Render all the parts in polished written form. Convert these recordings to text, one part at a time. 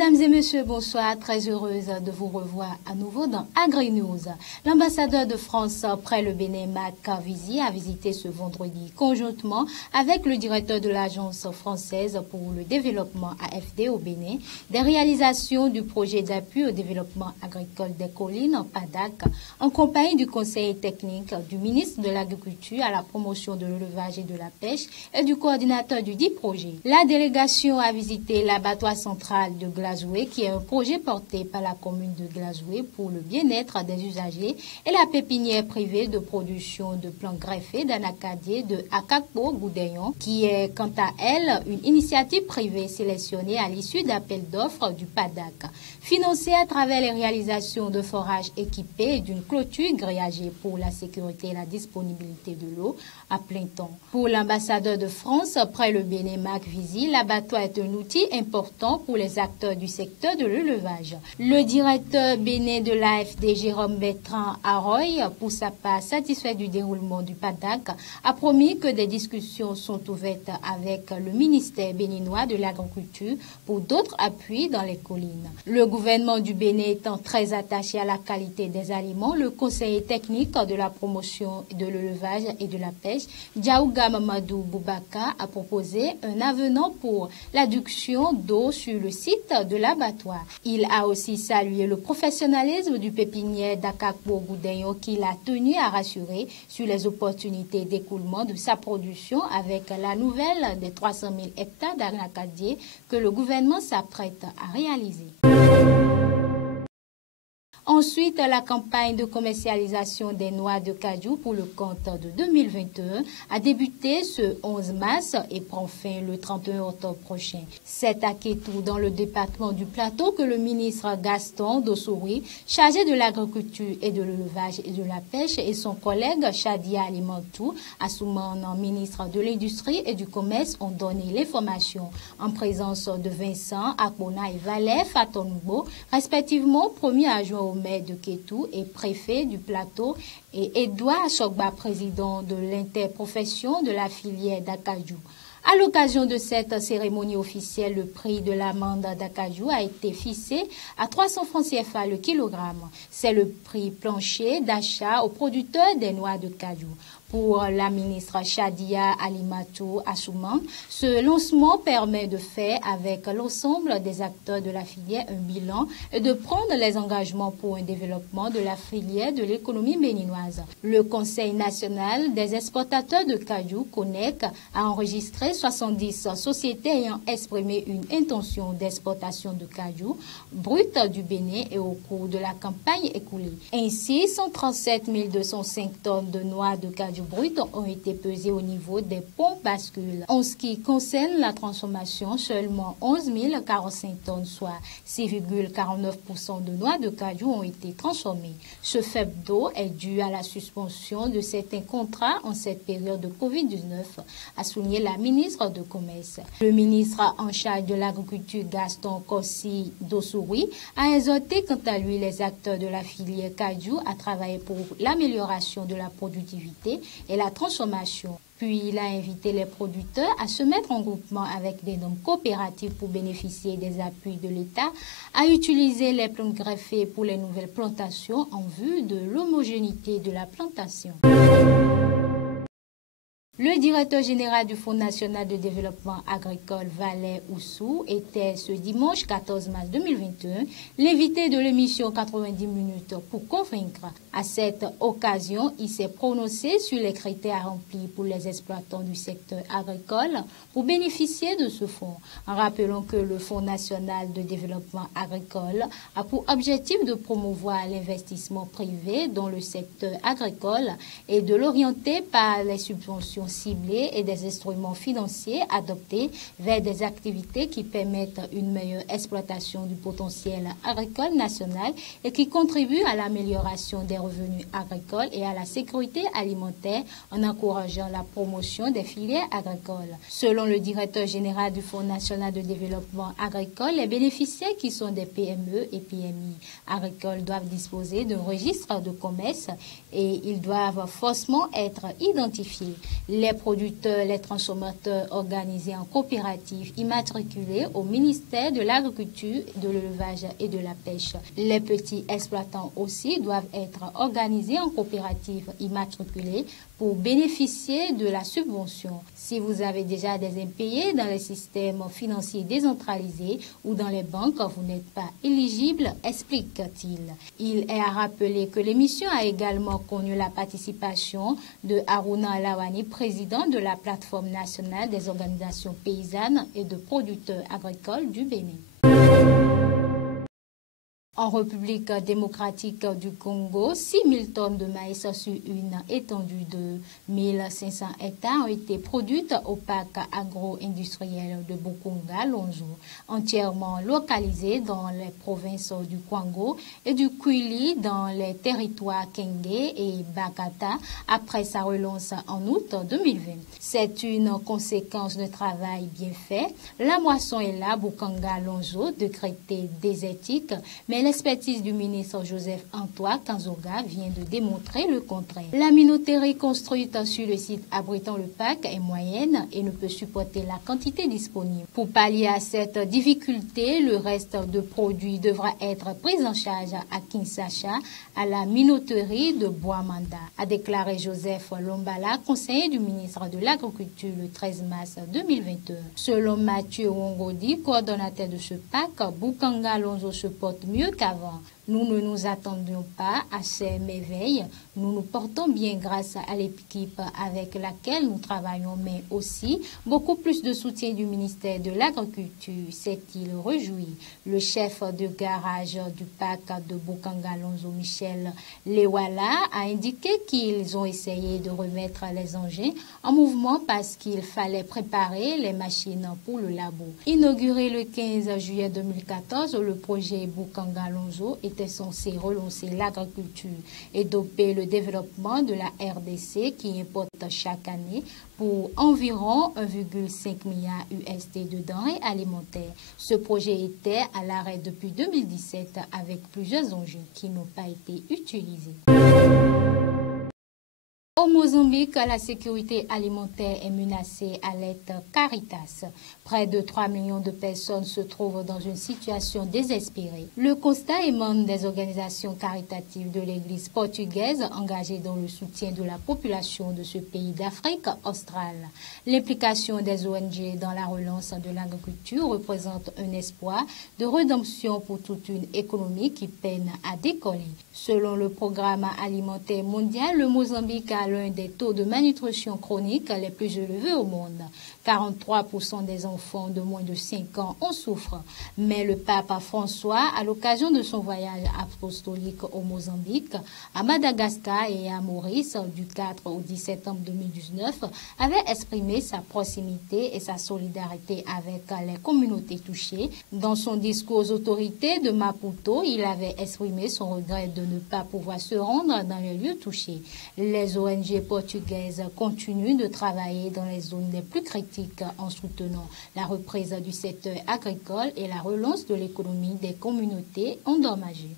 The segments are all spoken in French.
Mesdames et messieurs, bonsoir. Très heureuse de vous revoir à nouveau dans AgriNews. L'ambassadeur de France près le Bénin, Mac Vizi, a visité ce vendredi conjointement avec le directeur de l'Agence française pour le développement AFD au Bénin des réalisations du projet d'appui au développement agricole des collines en PADAC en compagnie du conseiller technique du ministre de l'Agriculture à la promotion de l'élevage et de la pêche et du coordinateur du dit projet. La délégation a visité l'abattoir central de Glazoué, qui est un projet porté par la commune de Glazoué pour le bien-être des usagers, et la pépinière privée de production de plants greffés d'anacadier de Akakpo Goudayon, qui est quant à elle une initiative privée sélectionnée à l'issue d'appels d'offres du PADAC, financée à travers les réalisations de forages équipés et d'une clôture grillagée pour la sécurité et la disponibilité de l'eau à plein temps. Pour l'ambassadeur de France près le Bénin, Mac Vizi, l'abattoir est un outil important pour les acteurs du secteur de l'élevage. Le directeur bénin de l'AFD, Jérôme Bertrand Aroy, pour sa part satisfait du déroulement du PADAC, a promis que des discussions sont ouvertes avec le ministère béninois de l'Agriculture pour d'autres appuis dans les collines. Le gouvernement du Bénin étant très attaché à la qualité des aliments, le conseiller technique de la promotion de l'élevage et de la pêche, Diaouga Mamadou Boubaka, a proposé un avenant pour l'adduction d'eau sur le site de l'abattoir. Il a aussi salué le professionnalisme du pépinière d'Akakpo Goudayon qui l'a tenu à rassurer sur les opportunités d'écoulement de sa production avec la nouvelle des 300 000 hectares d'anacadier que le gouvernement s'apprête à réaliser. Ensuite, la campagne de commercialisation des noix de cajou pour le compte de 2021 a débuté ce 11 mars et prend fin le 31 octobre prochain. C'est à Kétou, dans le département du Plateau, que le ministre Gaston Dossouri, chargé de l'agriculture et de l'élevage et de la pêche, et son collègue Chadia Alimentou, Assouman, ministre de l'Industrie et du Commerce, ont donné l'information en présence de Vincent Akpona et Valère Fatonbo, respectivement premier adjoint au maire de Kétou et préfet du Plateau, et Edouard Achokba, président de l'interprofession de la filière d'Akajou. À l'occasion de cette cérémonie officielle, le prix de l'amande d'Akajou a été fixé à 300 francs CFA le kilogramme. C'est le prix plancher d'achat aux producteurs des noix de cajou. Pour la ministre Chadia Alimatou Assouman, ce lancement permet de faire avec l'ensemble des acteurs de la filière un bilan et de prendre les engagements pour un développement de la filière de l'économie béninoise. Le Conseil national des exportateurs de cajou, CONEC, a enregistré 70 sociétés ayant exprimé une intention d'exportation de cajou brut du Bénin et au cours de la campagne écoulée. Ainsi, 137 205 tonnes de noix de cajou brut ont été pesées au niveau des pompes bascules. En ce qui concerne la transformation, seulement 11 045 tonnes, soit 6,49% de noix de cajou ont été transformées. Ce faible taux est dû à la suspension de certains contrats en cette période de Covid-19, a souligné la ministre de Commerce. Le ministre en charge de l'agriculture, Gaston Kossi Dossouri, a exhorté quant à lui les acteurs de la filière cajou à travailler pour l'amélioration de la productivité et la transformation. Puis il a invité les producteurs à se mettre en groupement avec des normes coopératives pour bénéficier des appuis de l'État, à utiliser les plantes greffées pour les nouvelles plantations en vue de l'homogénéité de la plantation. Le directeur général du Fonds national de développement agricole, Valère Oussou, était ce dimanche 14 mars 2021 l'invité de l'émission 90 minutes pour convaincre. À cette occasion, il s'est prononcé sur les critères remplis pour les exploitants du secteur agricole pour bénéficier de ce fonds. En rappelant que le Fonds national de développement agricole a pour objectif de promouvoir l'investissement privé dans le secteur agricole et de l'orienter par les subventions ciblés et des instruments financiers adoptés vers des activités qui permettent une meilleure exploitation du potentiel agricole national et qui contribuent à l'amélioration des revenus agricoles et à la sécurité alimentaire en encourageant la promotion des filières agricoles. Selon le directeur général du Fonds national de développement agricole, les bénéficiaires qui sont des PME et PMI agricoles doivent disposer d'un registre de commerce et ils doivent forcément être identifiés. Les producteurs, les transformateurs organisés en coopératives immatriculées au ministère de l'Agriculture, de l'Élevage et de la Pêche. Les petits exploitants aussi doivent être organisés en coopératives immatriculées pour bénéficier de la subvention. Si vous avez déjà des impayés dans les systèmes financiers décentralisés ou dans les banques, vous n'êtes pas éligible, explique-t-il. Il est à rappeler que l'émission a également connu la participation de Haruna Lawani, président de la plateforme nationale des organisations paysannes et de producteurs agricoles du Bénin. En République démocratique du Congo, 6 000 tonnes de maïs sur une étendue de 1 500 hectares ont été produites au parc agro-industriel de Bukunga-Lonzo, entièrement localisé dans les provinces du Kwango et du Kwili dans les territoires Kenge et Bakata après sa relance en août 2020. C'est une conséquence de travail bien fait. La moisson est là, Bukunga-Lonzo, décrété désertique, mais l'expertise du ministre Joseph Antoine Kanzoga vient de démontrer le contraire. La minoterie construite sur le site abritant le parc est moyenne et ne peut supporter la quantité disponible. Pour pallier à cette difficulté, le reste de produits devra être pris en charge à Kinshasa, à la minoterie de Boamanda, a déclaré Joseph Lombala, conseiller du ministre de l'Agriculture le 13 mars 2021. Selon Mathieu Wongodi, coordonnateur de ce parc, Bukunga-Lonzo se porte mieux qu'avant. Nous ne nous attendions pas à ces merveilles. Nous nous portons bien grâce à l'équipe avec laquelle nous travaillons, mais aussi beaucoup plus de soutien du ministère de l'Agriculture, s'est-il réjoui. Le chef de garage du parc de Bukunga-Lonzo, Michel Lewala, a indiqué qu'ils ont essayé de remettre les engins en mouvement parce qu'il fallait préparer les machines pour le labo. Inauguré le 15 juillet 2014, le projet Bukunga-Lonzo était censé relancer l'agriculture et doper le développement de la RDC qui importe chaque année pour environ 1,5 milliard USD de denrées alimentaires. Ce projet était à l'arrêt depuis 2017 avec plusieurs engins qui n'ont pas été utilisés. Au Mozambique, la sécurité alimentaire est menacée, alerte Caritas. Près de 3 millions de personnes se trouvent dans une situation désespérée. Le constat émane des organisations caritatives de l'Église portugaise engagées dans le soutien de la population de ce pays d'Afrique australe. L'implication des ONG dans la relance de l'agriculture représente un espoir de rédemption pour toute une économie qui peine à décoller. Selon le programme alimentaire mondial, le Mozambique a l'un des taux de malnutrition chronique les plus élevés au monde. 43% des enfants de moins de 5 ans en souffrent. Mais le pape François, à l'occasion de son voyage apostolique au Mozambique, à Madagascar et à Maurice du 4 au 10 septembre 2019, avait exprimé sa proximité et sa solidarité avec les communautés touchées. Dans son discours aux autorités de Maputo, il avait exprimé son regret de ne pas pouvoir se rendre dans les lieux touchés. Les ONG portugaises continuent de travailler dans les zones les plus critiques en soutenant la reprise du secteur agricole et la relance de l'économie des communautés endommagées.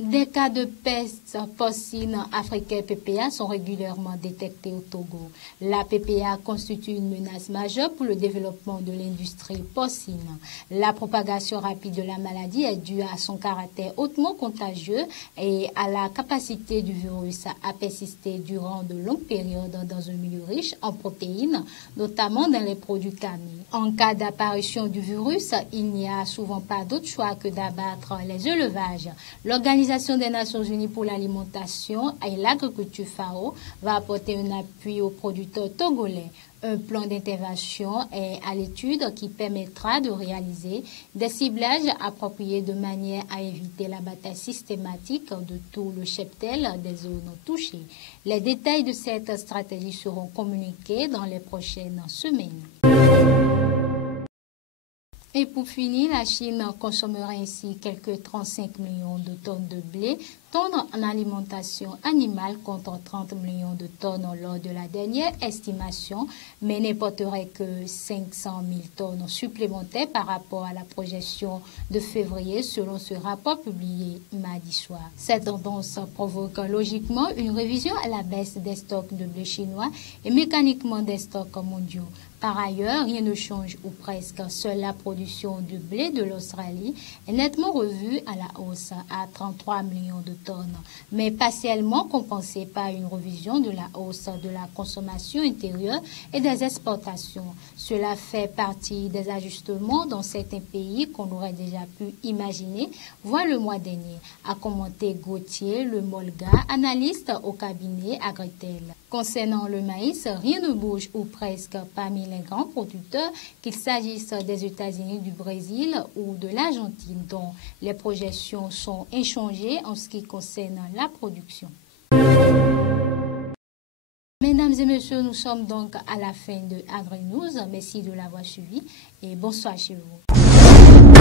Des cas de peste porcine africaine PPA sont régulièrement détectés au Togo. La PPA constitue une menace majeure pour le développement de l'industrie porcine. La propagation rapide de la maladie est due à son caractère hautement contagieux et à la capacité du virus à persister durant de longues périodes dans un milieu riche en protéines, notamment dans les produits carnés. En cas d'apparition du virus, il n'y a souvent pas d'autre choix que d'abattre les élevages. L'Organisation des Nations Unies pour l'alimentation et l'agriculture FAO va apporter un appui aux producteurs togolais. Un plan d'intervention est à l'étude qui permettra de réaliser des ciblages appropriés de manière à éviter l'abattage systématique de tout le cheptel des zones touchées. Les détails de cette stratégie seront communiqués dans les prochaines semaines. Et pour finir, la Chine consommera ainsi quelques 35 millions de tonnes de blé tendre en alimentation animale contre 30 millions de tonnes lors de la dernière estimation, mais n'apporterait que 500 000 tonnes supplémentaires par rapport à la projection de février selon ce rapport publié mardi soir. Cette tendance provoque logiquement une révision à la baisse des stocks de blé chinois et mécaniquement des stocks mondiaux. Par ailleurs, rien ne change ou presque. Seule la production de blé de l'Australie est nettement revue à la hausse à 33 millions de tonnes, mais partiellement compensée par une revision de la hausse de la consommation intérieure et des exportations. Cela fait partie des ajustements dans certains pays qu'on aurait déjà pu imaginer, voire le mois dernier, a commenté Gauthier Le Molga, analyste au cabinet Agritel. Concernant le maïs, rien ne bouge ou presque parmi les grands producteurs, qu'il s'agisse des États-Unis, du Brésil ou de l'Argentine, dont les projections sont inchangées en ce qui concerne la production. Mesdames et messieurs, nous sommes donc à la fin de AgriNews. Merci de l'avoir suivi et bonsoir chez vous.